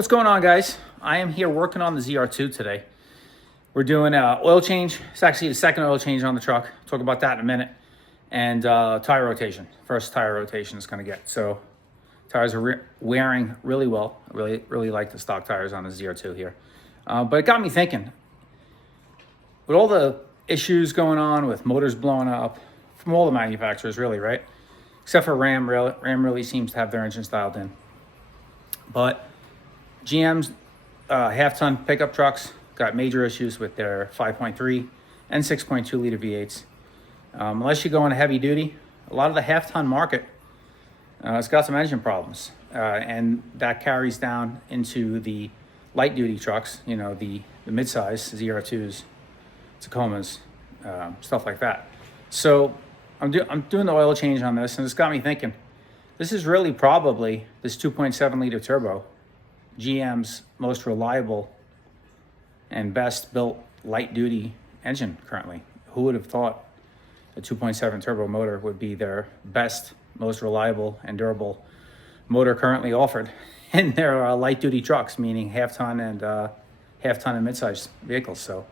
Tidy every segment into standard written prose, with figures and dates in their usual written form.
What's going on, guys? I am here working on the ZR2 today. We're doing an oil change. It's actually the second oil change on the truck. Talk about that in a minute. And tire rotation. First tire rotation it's going to get. So tires are wearing really well. I really like the stock tires on the ZR2 here. But it got me thinking. With all the issues going on with motors blowing up from all the manufacturers, really, right? Except for Ram. Ram really seems to have their engines dialed in. But GM's half-ton pickup trucks got major issues with their 5.3 and 6.2 liter V8s. Unless you go into heavy duty, a lot of the half-ton market has got some engine problems. And that carries down into the light duty trucks, you know, the mid-size ZR2s, Tacomas, stuff like that. So I'm doing the oil change on this, and it's got me thinking, this is really probably this 2.7 liter turbo, GM's most reliable and best built light duty engine currently. Who would have thought the 2.7 turbo motor would be their best, most reliable and durable motor currently offered in their light duty trucks, meaning half-ton and mid-sized vehicles. So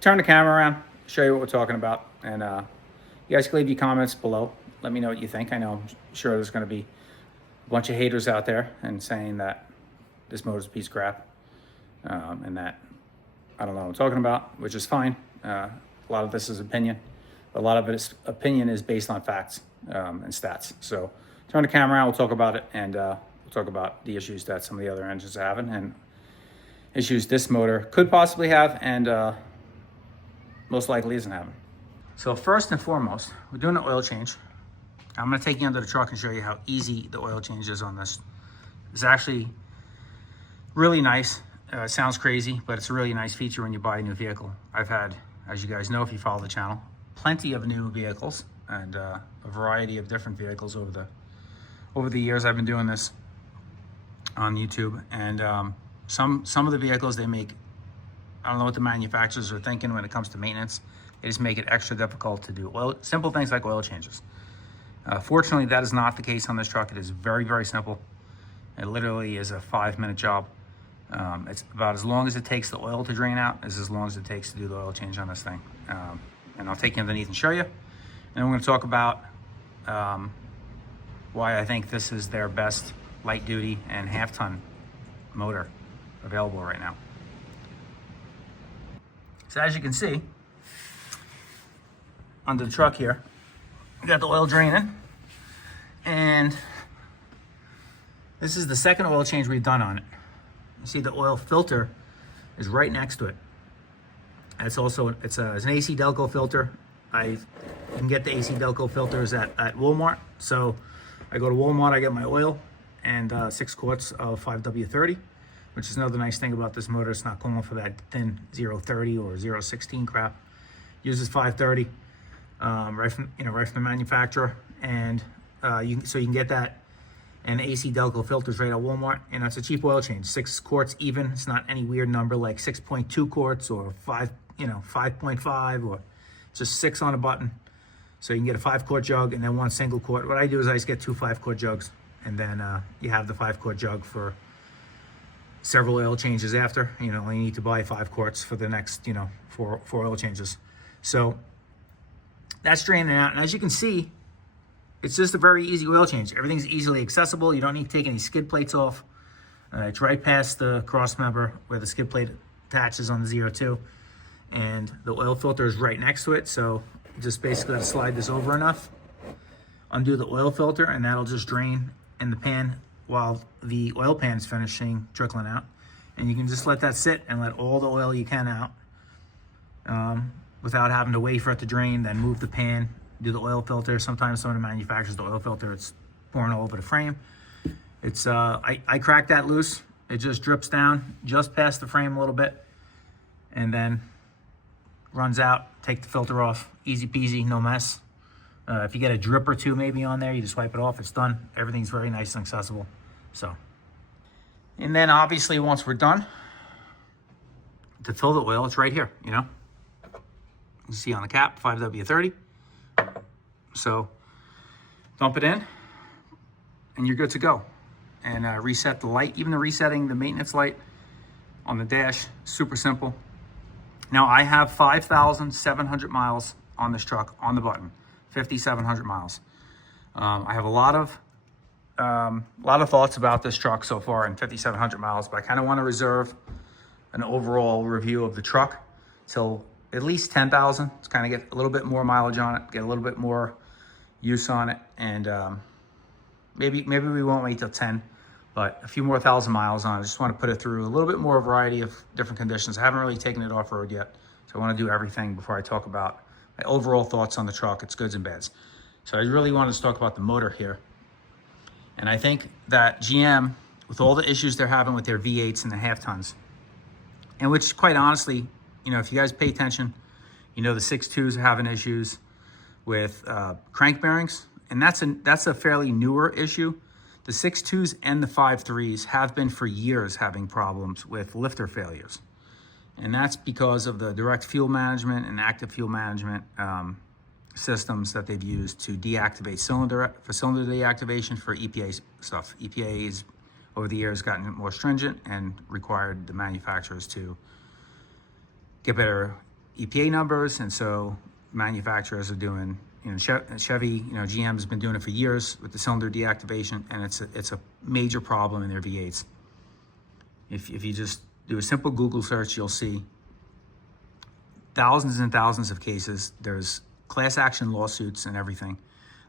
turn the camera around, show you what we're talking about, and you guys can leave your comments below. Let me know what you think. I know I'm sure there's going to be a bunch of haters out there and saying that this motor's a piece of crap, and that I don't know what I'm talking about, which is fine. A lot of this is opinion. A lot of opinion is based on facts and stats. So turn the camera around, we'll talk about it, and we'll talk about the issues that some of the other engines are having and issues this motor could possibly have and most likely isn't having. So first and foremost, we're doing an oil change. I'm going to take you under the truck and show you how easy the oil change is on this. It's actually really nice. It sounds crazy, but it's a really nice feature when you buy a new vehicle. I've had, as you guys know if you follow the channel, plenty of new vehicles and a variety of different vehicles over the years. I've been doing this on YouTube, and some of the vehicles they make, I don't know what the manufacturers are thinking when it comes to maintenance. They just make it extra difficult to do simple things like oil changes. Fortunately, that is not the case on this truck. It is very, very simple. It literally is a 5-minute job. It's about as long as it takes the oil to drain out as long as it takes to do the oil change on this thing. And I'll take you underneath and show you. And we're going to talk about why I think this is their best light duty and half-ton motor available right now. So as you can see, under the truck here, we got the oil draining, and this is the second oil change we've done on it. You see the oil filter is right next to it. It's an AC Delco filter. You can get the AC Delco filters at Walmart. So I go to Walmart, I get my oil and 6 quarts of 5W30, which is another nice thing about this motor. It's not going for that thin 0.30 or 0.16 crap. It uses 530 right from the manufacturer, and you can get that and AC Delco filters right at Walmart, and it's a cheap oil change. 6 quarts even. It's not any weird number like 6.2 quarts or 5.5, or just 6 on a button. So you can get a 5-quart jug and then 1 single quart. What I do is I just get 2 5-quart jugs, and then you have the 5-quart jug for several oil changes after. You need to buy 5 quarts for the next, 4 oil changes. So that's draining out, and as you can see, it's just a very easy oil change. Everything's easily accessible. You don't need to take any skid plates off. It's right past the cross member where the skid plate attaches on the ZR2, and the oil filter is right next to it. So just basically gotta slide this over enough, undo the oil filter, and that'll just drain in the pan while the oil pan is finishing trickling out. And you can just let that sit and let all the oil you can out without having to wait for it to drain, then move the pan, do the oil filter. Sometimes some of the manufacturers, the oil filter, it's pouring all over the frame. It's I crack that loose. It just drips down just past the frame a little bit, and then runs out. Take the filter off, easy peasy, no mess. If you get a drip or two maybe on there, you just wipe it off. It's done. Everything's very nice and accessible. So, and then obviously once we're done, to fill the oil, it's right here. You see on the cap, 5W30. So dump it in and you're good to go. and reset the light. Even the resetting the maintenance light on the dash, super simple. Now I have 5,700 miles on this truck on the button, 5,700 miles. I have a lot of thoughts about this truck so far in 5,700 miles, but I kind of want to reserve an overall review of the truck till at least 10,000 to kind of get a little bit more mileage on it, get a little bit more use on it, and maybe we won't wait till 10, but a few more thousand miles on it. I just want to put it through a little bit more variety of different conditions. I haven't really taken it off-road yet, so I want to do everything before I talk about my overall thoughts on the truck, its goods and bads. So I really wanted to talk about the motor here. And I think that GM, with all the issues they're having with their V8s and the half tons, and which quite honestly, you know, if you guys pay attention, you know the 6.2s are having issues with crank bearings, and that's a fairly newer issue. The 6.2s and the 5.3s have been for years having problems with lifter failures. And that's because of the direct fuel management and active fuel management systems that they've used to deactivate cylinder deactivation for EPA stuff. EPA is over the years gotten more stringent and required the manufacturers to get better EPA numbers, and so manufacturers are doing, you know, Chevy, you know, GM has been doing it for years with the cylinder deactivation, and it's a major problem in their V8s. If you just do a simple Google search, you'll see thousands and thousands of cases. There's class action lawsuits and everything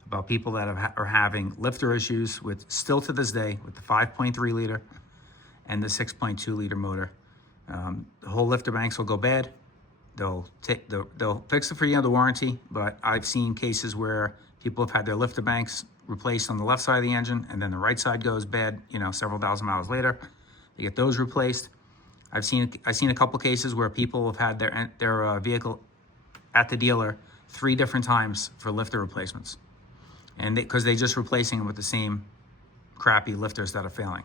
about people that are having lifter issues with, still to this day, with the 5.3 liter and the 6.2 liter motor. The whole lifter banks will go bad. They'll fix it for you under warranty, but I've seen cases where people have had their lifter banks replaced on the left side of the engine, and then the right side goes bad, you know, several thousand miles later. They get those replaced. I've seen a couple cases where people have had their vehicle at the dealer 3 different times for lifter replacements, and because they're just replacing them with the same crappy lifters that are failing.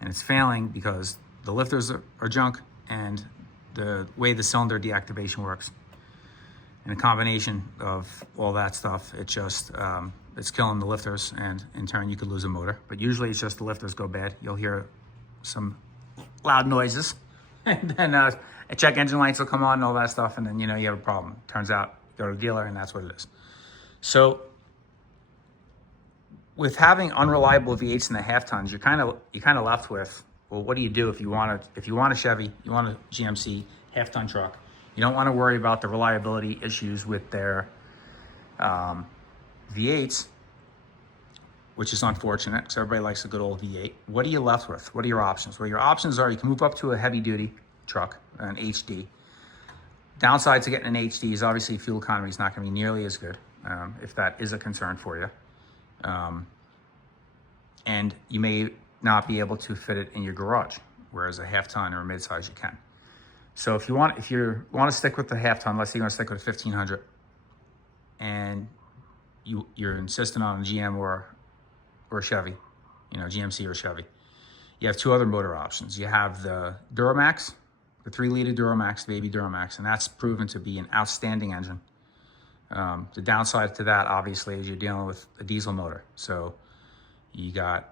And it's failing because the lifters are junk, and the way the cylinder deactivation works, and a combination of all that stuff, it just it's killing the lifters, and in turn you could lose a motor. But usually it's just the lifters go bad. You'll hear some loud noises, and then check engine lights will come on and all that stuff, and then you know you have a problem. Turns out you go to the dealer, and that's what it is. So with having unreliable V8s and the half tons, you're kind of left with, well, what do you do if you want a Chevy, you want a GMC half ton truck? You don't want to worry about the reliability issues with their V8s, which is unfortunate because everybody likes a good old V8. What are you left with? What are your options? Well, your options are you can move up to a heavy duty truck, an HD. Downside to getting an HD is obviously fuel economy is not going to be nearly as good, if that is a concern for you. And you may not be able to fit it in your garage, whereas a half ton or a midsize you can. So if you want to stick with the half ton, let's say you want to stick with 1500, and you're insisting on a GM or a Chevy, you know, GMC or Chevy, you have 2 other motor options. You have the Duramax, the 3 liter Duramax, baby Duramax, and that's proven to be an outstanding engine. The downside to that, obviously, is you're dealing with a diesel motor. So you got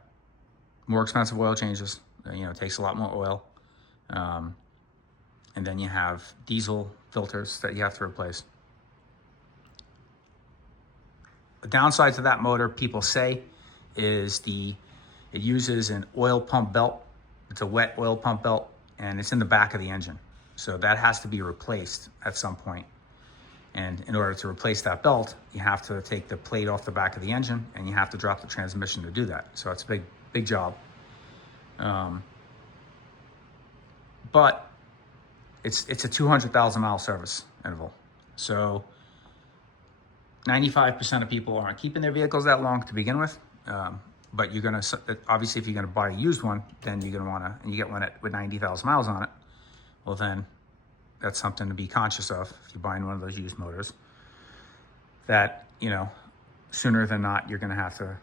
more expensive oil changes, you know, it takes a lot more oil. And then you have diesel filters that you have to replace. The downside to that motor, people say, is it uses an oil pump belt. It's a wet oil pump belt, and it's in the back of the engine. So that has to be replaced at some point. And in order to replace that belt, you have to take the plate off the back of the engine, and you have to drop the transmission to do that. So it's a big job. But it's a 200,000 mile service interval. So 95% of people aren't keeping their vehicles that long to begin with. But you're gonna, obviously if you're gonna buy a used one, then you're gonna wanna, and you get one with 90,000 miles on it, well then that's something to be conscious of if you're buying one of those used motors, that, you know, sooner than not, you're gonna have to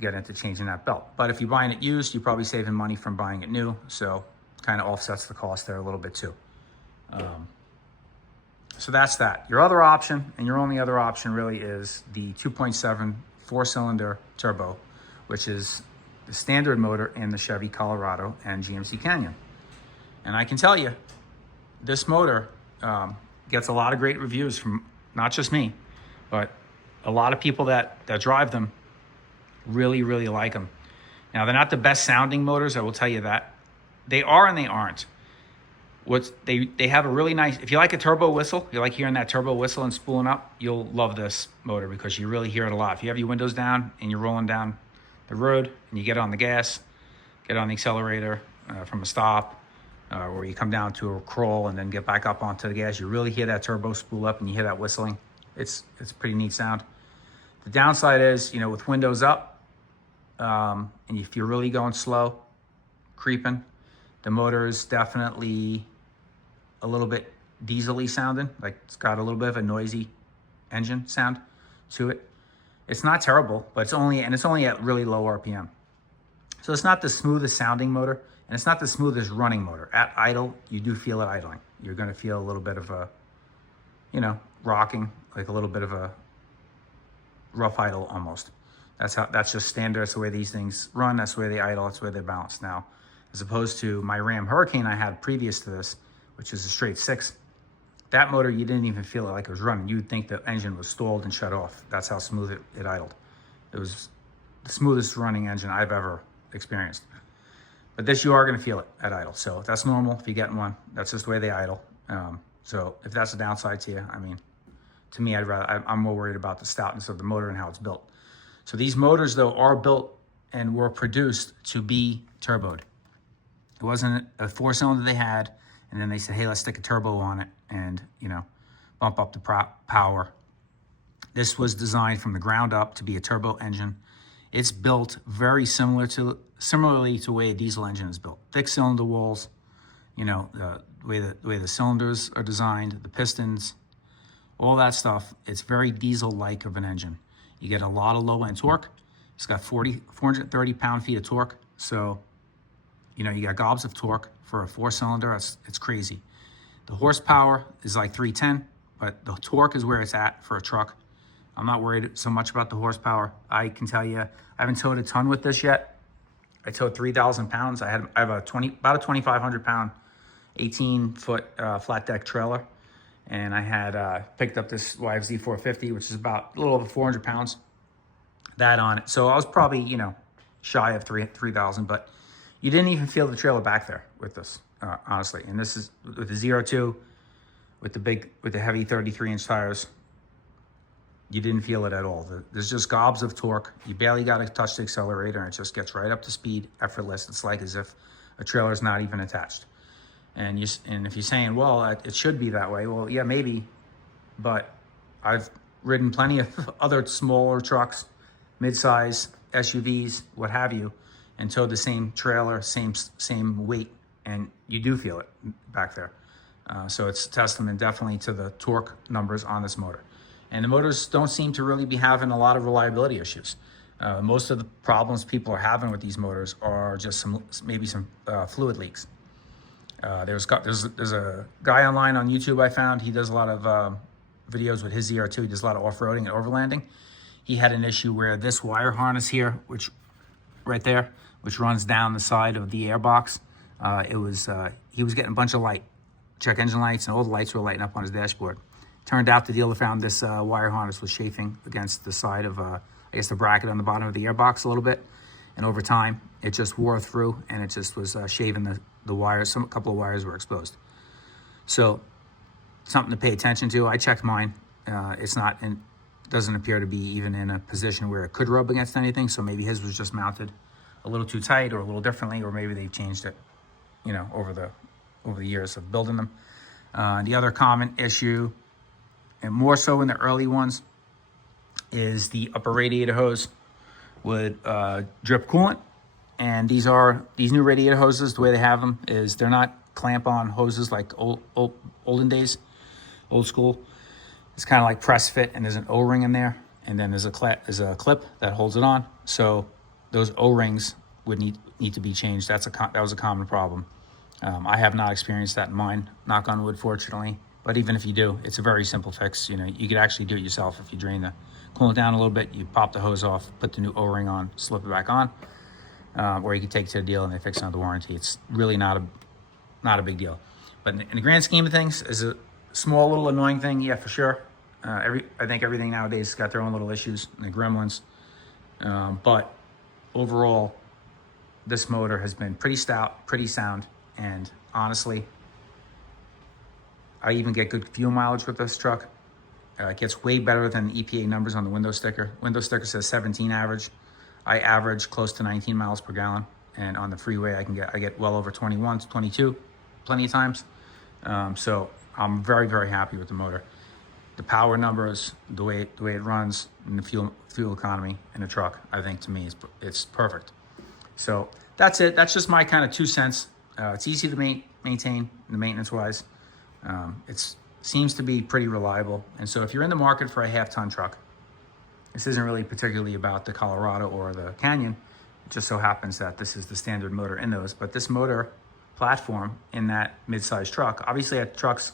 get into changing that belt. But if you're buying it used, you're probably saving money from buying it new. So kind of offsets the cost there a little bit too. So that's that. Your other option, and your only other option really, is the 2.7 4-cylinder turbo, which is the standard motor in the Chevy Colorado and GMC Canyon. And I can tell you, this motor gets a lot of great reviews from not just me, but a lot of people that drive them really, really like them. Now, they're not the best sounding motors, I will tell you that. They are and they aren't. They have a really nice, if you like a turbo whistle, you like hearing that turbo whistle and spooling up, you'll love this motor because you really hear it a lot. If you have your windows down and you're rolling down the road and you get on the gas, get on the accelerator from a stop, or you come down to a crawl and then get back up onto the gas, you really hear that turbo spool up and you hear that whistling. It's a pretty neat sound. The downside is, with windows up, and if you're really going slow, creeping, the motor is definitely a little bit diesel-y sounding, like it's got a little bit of a noisy engine sound to it. It's not terrible, but it's only at really low RPM. So it's not the smoothest sounding motor, and it's not the smoothest running motor. At idle, you do feel it idling. You're gonna feel a little bit of a, rocking, like a little bit of a rough idle almost. That's just standard. That's the way these things run. That's the way they idle. That's the way they balance. Now, as opposed to my Ram Hurricane I had previous to this, which is a straight 6, that motor, you didn't even feel it like it was running. You'd think the engine was stalled and shut off. That's how smooth it idled. It was the smoothest running engine I've ever experienced. But this, you are gonna feel it at idle. So that's normal if you get in one. That's just the way they idle. So if that's a downside to you, to me, I'm more worried about the stoutness of the motor and how it's built. So these motors, though, are built and were produced to be turboed. It wasn't a 4-cylinder they had, and then they said, hey, let's stick a turbo on it and, bump up the power. This was designed from the ground up to be a turbo engine. It's built very similarly to the way a diesel engine is built. Thick cylinder walls, the way the cylinders are designed, the pistons, all that stuff. It's very diesel-like of an engine. You get a lot of low-end torque. It's got 430 pound-feet of torque. So, you got gobs of torque for a 4-cylinder. It's crazy. The horsepower is like 310, but the torque is where it's at for a truck. I'm not worried so much about the horsepower. I can tell you, I haven't towed a ton with this yet. I towed 3,000 pounds. I have about a 2,500 pound, 18-foot flat deck trailer. And I had picked up this YFZ 450, which is about a little over 400 pounds, that on it. So I was probably, shy of 3,000, but you didn't even feel the trailer back there with this, honestly. And this is with the 0-2, with the heavy 33-inch tires. You didn't feel it at all. There's just gobs of torque. You barely got to touch the accelerator, and it just gets right up to speed, effortless. It's like as if a trailer is not even attached. And if you're saying, well, it should be that way, well, yeah, maybe, but I've ridden plenty of other smaller trucks, mid-size SUVs, what have you, and towed the same trailer, same weight, and you do feel it back there. So it's a testament definitely to the torque numbers on this motor. And the motors don't seem to really be having a lot of reliability issues. Most of the problems people are having with these motors are just maybe some fluid leaks. There's a guy online on YouTube I found. He does a lot of videos with his ZR2. He does a lot of off-roading and overlanding. He had an issue where this wire harness here, which runs down the side of the airbox, he was getting a bunch of check engine lights, and all the lights were lighting up on his dashboard. Turned out the dealer found this wire harness was chafing against the side of, the bracket on the bottom of the airbox a little bit. And over time, it just wore through, and it just was shaving the wires. A couple of wires were exposed. So something to pay attention to. I checked mine. Doesn't appear to be even in a position where it could rub against anything. So maybe his was just mounted a little too tight or a little differently, or maybe they changed it, over the years of building them. The other common issue, and more so in the early ones, is the upper radiator hose would drip coolant. And these new radiator hoses, the way they have them is they're not clamp-on hoses like olden days, old school. It's kind of like press fit, and there's an O-ring in there, and then there's a clip that holds it on. So those O-rings would need to be changed. That was a common problem. I have not experienced that in mine, knock on wood, fortunately. But even if you do, it's a very simple fix. You could actually do it yourself. If you drain the coolant down a little bit, you pop the hose off, put the new O-ring on, slip it back on, or you can take it to the dealer and they fix it under warranty. It's really not a big deal. But in the grand scheme of things, is a small little annoying thing, yeah, for sure. I think everything nowadays has got their own little issues, and the gremlins. But overall, this motor has been pretty stout, pretty sound, and honestly, I even get good fuel mileage with this truck. It gets way better than EPA numbers on the window sticker. Window sticker says 17 average. I average close to 19 miles per gallon, and on the freeway I get well over 21 to 22 plenty of times. So I'm very, very happy with the motor. The power numbers, the way it runs, and the fuel economy in the truck, I think to me it's perfect. So that's it. That's just my kind of 2 cents. It's easy to maintain, the maintenance wise. It seems to be pretty reliable. And so if you're in the market for a half-ton truck, this isn't really particularly about the Colorado or the Canyon. It just so happens that this is the standard motor in those. But this motor platform in that mid-sized truck, obviously that truck's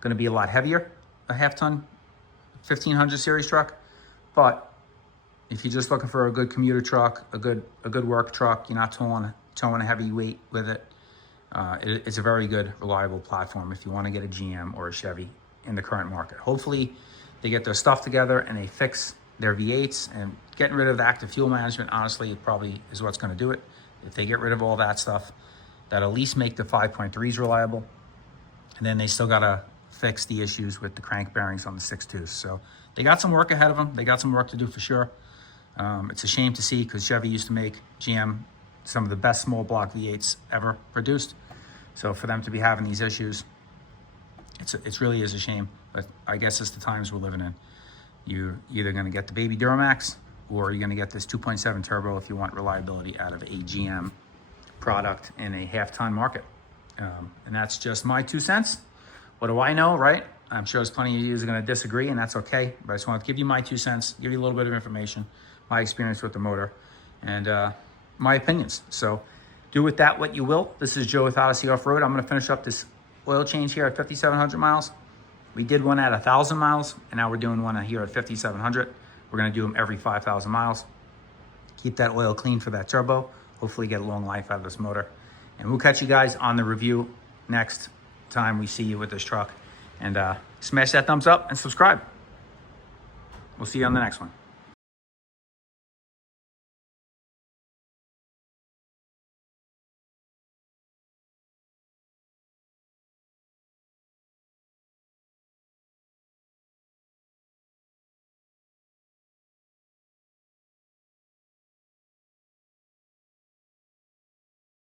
going to be a lot heavier, a half-ton 1500 series truck. But if you're just looking for a good commuter truck, a good work truck, you're not towing a heavy weight with it, it's a very good, reliable platform if you want to get a GM or a Chevy in the current market. Hopefully they get their stuff together and they fix their V8s, and getting rid of the active fuel management, honestly, it probably is what's going to do it. If they get rid of all that stuff, that'll at least make the 5.3s reliable. And then they still got to fix the issues with the crank bearings on the 6.2s. So they got some work ahead of them. They got some work to do for sure. It's a shame to see, because Chevy used to make GM some of the best small block V8s ever produced. So for them to be having these issues, it's really is a shame. But I guess it's the times we're living in. You're either going to get the baby Duramax, or you're going to get this 2.7 turbo if you want reliability out of a GM product in a half-ton market. And that's just my 2 cents. What do I know, right? I'm sure there's plenty of you who are going to disagree, and that's okay. But I just want to give you my 2 cents, give you a little bit of information, my experience with the motor, and my opinions. So do with that what you will. This is Joe with Odyssey Off-Road. I'm going to finish up this oil change here at 5,700 miles. We did one at 1,000 miles, and now we're doing one here at 5,700. We're going to do them every 5,000 miles. Keep that oil clean for that turbo. Hopefully get a long life out of this motor. And we'll catch you guys on the review next time we see you with this truck. And smash that thumbs up and subscribe. We'll see you on the next one.